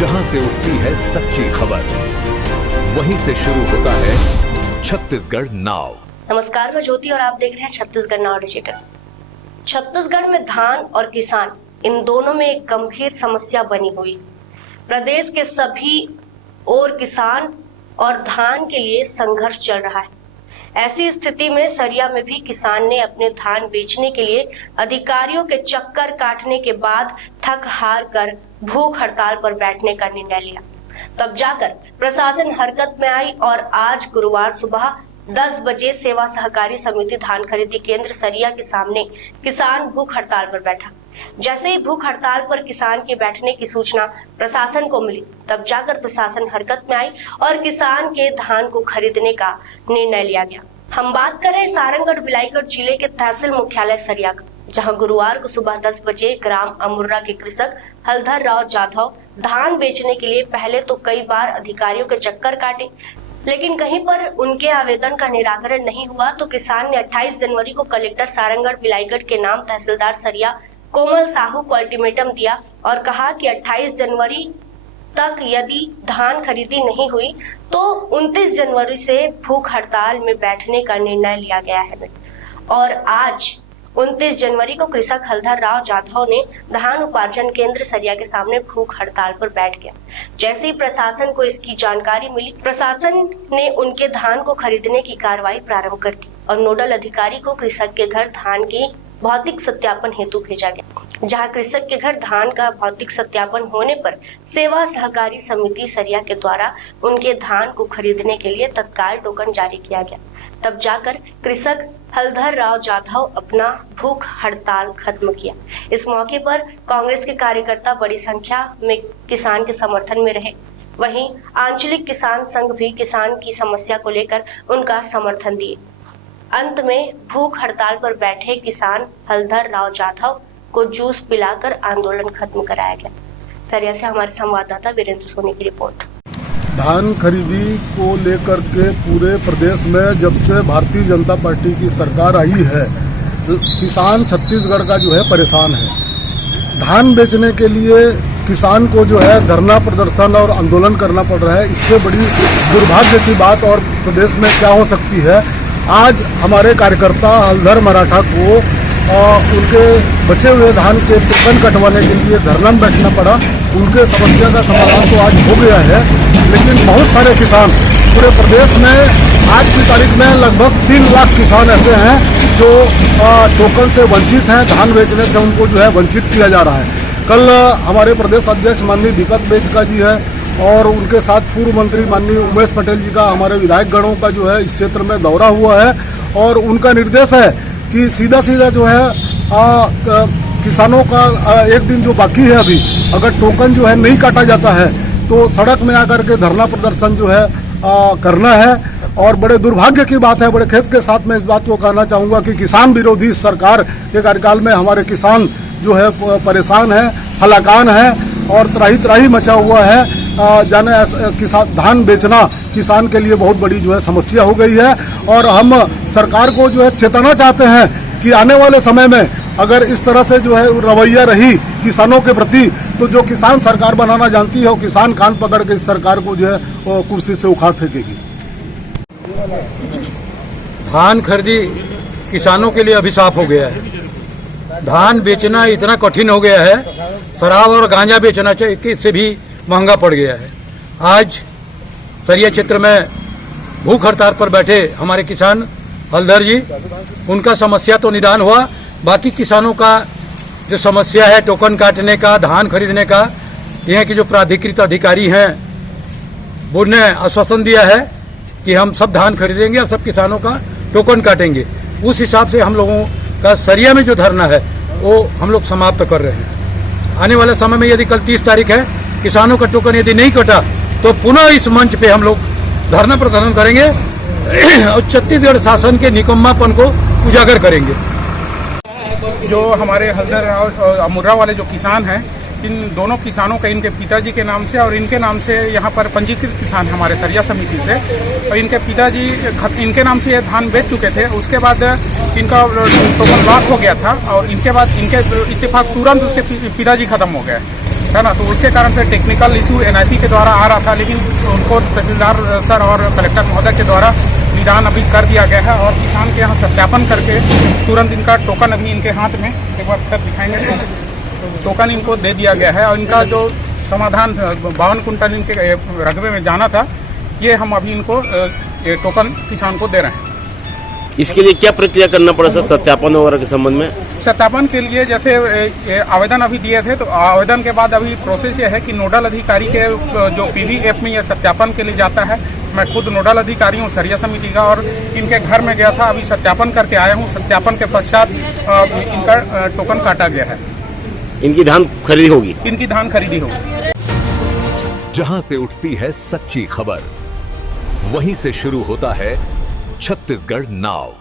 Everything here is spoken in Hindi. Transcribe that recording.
जहां से उठती है सच्ची खबर, वहीं से शुरू होता है छत्तीसगढ़ नाउ। नमस्कार, मैं ज्योति और आप देख रहे हैं छत्तीसगढ़ नाउ डिजिटल। छत्तीसगढ़ में धान और किसान इन दोनों में एक गंभीर समस्या बनी हुई। प्रदेश के सभी और किसान और धान के लिए संघर्ष चल रहा है। ऐसी स्थिति में सरिया में भी किसान ने अपने धान बेचने के लिए अधिकारियों के चक्कर काटने के बाद थक हार कर भूख हड़ताल पर बैठने का निर्णय लिया। तब जाकर प्रशासन हरकत में आई और आज गुरुवार सुबह 10 बजे सेवा सहकारी समिति धान खरीदी केंद्र सरिया के सामने किसान भूख हड़ताल पर बैठा। जैसे ही भूख हड़ताल पर किसान के बैठने की सूचना प्रशासन को मिली, तब जाकर प्रशासन हरकत में आई और किसान के धान को खरीदने का निर्णय लिया गया। हम बात कर रहे हैं सारंगढ़ बिलाईगढ़ जिले के तहसील मुख्यालय सरिया का, जहां गुरुवार को सुबह 10 बजे ग्राम अमुर्रा के कृषक हलधर राव जाधव धान बेचने के लिए पहले तो कई बार अधिकारियों के चक्कर काटे, लेकिन कहीं पर उनके आवेदन का निराकरण नहीं हुआ। तो किसान ने 28 जनवरी को कलेक्टर सारंगढ़ बिलाईगढ़ के नाम तहसीलदार सरिया कोमल साहू को अल्टीमेटम दिया और कहा कि 28 जनवरी तक यदि धान खरीदी नहीं हुई तो 29 जनवरी से भूख हड़ताल में बैठने का निर्णय लिया गया है। और आज 29 जनवरी को कृषक हलधर राव जाधव ने धान उपार्जन केंद्र सरिया के सामने भूख हड़ताल पर बैठ गया। जैसे ही प्रशासन को इसकी जानकारी मिली, प्रशासन ने उनके धान को खरीदने की कार्रवाई प्रारंभ कर दी और नोडल अधिकारी को कृषक के घर धान की भौतिक सत्यापन हेतु भेजा गया। जहां कृषक के घर धान का भौतिक सत्यापन होने पर सेवा सहकारी समिति सरिया के द्वारा उनके धान को खरीदने के लिए तत्काल टोकन जारी किया गया। तब जाकर कृषक हलधर राव जाधव अपना भूख हड़ताल खत्म किया। इस मौके पर कांग्रेस के कार्यकर्ता बड़ी संख्या में किसान के समर्थन में रहे। वहीं आंचलिक किसान संघ भी किसान की समस्या को लेकर उनका समर्थन दिए। अंत में भूख हड़ताल पर बैठे किसान हलधर राव जाधव को जूस पिलाकर आंदोलन खत्म कराया गया। सरिया से हमारे संवाददाता वीरेंद्र सोनी की रिपोर्ट। धान खरीदी को लेकर के पूरे प्रदेश में जब से भारतीय जनता पार्टी की सरकार आई है, किसान छत्तीसगढ़ का जो है परेशान है। धान बेचने के लिए किसान को जो है धरना प्रदर्शन और आंदोलन करना पड़ रहा है। इससे बड़ी दुर्भाग्य की बात और प्रदेश में क्या हो सकती है। आज हमारे कार्यकर्ता हलधर मराठा को उनके बचे हुए धान के टोकन कटवाने के लिए धरना में बैठना पड़ा। उनके समस्या का समाधान तो आज हो गया है, लेकिन बहुत सारे किसान पूरे प्रदेश में आज की तारीख में लगभग 3 लाख किसान ऐसे हैं जो टोकन से वंचित हैं। धान बेचने से उनको जो है वंचित किया जा रहा है। कल हमारे प्रदेश अध्यक्ष माननीय दीपक बेचका जी है और उनके साथ पूर्व मंत्री माननीय उमेश पटेल जी का हमारे विधायक गणों का जो है इस क्षेत्र में दौरा हुआ है और उनका निर्देश है कि सीधा जो है किसानों का एक दिन जो बाकी है अभी, अगर टोकन जो है नहीं काटा जाता है तो सड़क में आकर के धरना प्रदर्शन जो है करना है। और बड़े दुर्भाग्य की बात है, बड़े खेद के साथ मैं इस बात को कहना चाहूँगा कि किसान विरोधी सरकार के कार्यकाल में हमारे किसान जो है परेशान है, हलाकान है और त्राही मचा हुआ है। जाने किसान धान बेचना किसान के लिए बहुत बड़ी जो है समस्या हो गई है और हम सरकार को जो है चेताना चाहते हैं कि आने वाले समय में अगर इस तरह से जो है रवैया रही किसानों के प्रति, तो जो किसान सरकार बनाना जानती है वो किसान कान पकड़ के इस सरकार को जो है वो कुर्सी से उखाड़ फेंकेगी। धान खरीदी किसानों के लिए अभिशाप हो गया है। धान बेचना इतना कठिन हो गया है, शराब और गांजा बेचना चाहिए इससे भी महंगा पड़ गया है। आज सरिया क्षेत्र में भूख हड़ताल पर बैठे हमारे किसान हलधर जी, उनका समस्या तो निदान हुआ, बाकी किसानों का जो समस्या है टोकन काटने का, धान खरीदने का, यहाँ के जो प्राधिकृत अधिकारी हैं वो ने आश्वासन दिया है कि हम सब धान खरीदेंगे और सब किसानों का टोकन काटेंगे। उस हिसाब से हम लोगों का सरिया में जो धरना है वो हम लोग समाप्त कर रहे हैं। आने वाले समय में यदि कल 30 तारीख है, किसानों का टोकन यदि नहीं कटा तो पुनः इस मंच पे हम लोग धरना प्रदर्शन करेंगे और छत्तीसगढ़ शासन के निकम्मापन को उजागर करेंगे। जो हमारे हलधर राव अमुर्रा वाले जो किसान हैं, इन दोनों किसानों का इनके पिताजी के नाम से और इनके नाम से यहाँ पर पंजीकृत किसान हमारे सरिया समिति से, और इनके पिताजी इनके नाम से ये धान बेच चुके थे। उसके बाद इनका टोकन लॉक हो गया था और इनके बाद इनके इत्तेफाक तुरंत उसके पिताजी खत्म हो गए। है ना, तो उसके कारण से टेक्निकल इशू एनआईसी के द्वारा आ रहा था, लेकिन उनको तहसीलदार सर और कलेक्टर महोदय के द्वारा निदान अभी कर दिया गया है और किसान के यहाँ सत्यापन करके तुरंत इनका टोकन अभी इनके हाथ में, एक बार सर दिखाएंगे, टोकन इनको दे दिया गया है और इनका जो समाधान 52 कुंटल इनके रकबे में जाना था, ये हम अभी इनको ये टोकन किसान को दे रहे हैं। इसके लिए क्या प्रक्रिया करना पड़ा सर, सत्यापन वगैरह के संबंध में? सत्यापन के लिए जैसे ये आवेदन अभी दिए थे, तो आवेदन के बाद अभी प्रोसेस ये है कि नोडल अधिकारी के जो पीवी ऐप में ये सत्यापन के लिए जाता है। मैं खुद नोडल अधिकारी हूँ सरिया समिति का और इनके घर में गया था, अभी सत्यापन करके आया हूँ। सत्यापन के पश्चात इनका टोकन काटा गया है। इनकी धान खरीदी होगी? इनकी धान खरीदी होगी। जहां से उठती है सच्ची खबर, वहीं से शुरू होता है छत्तीसगढ़ नाव।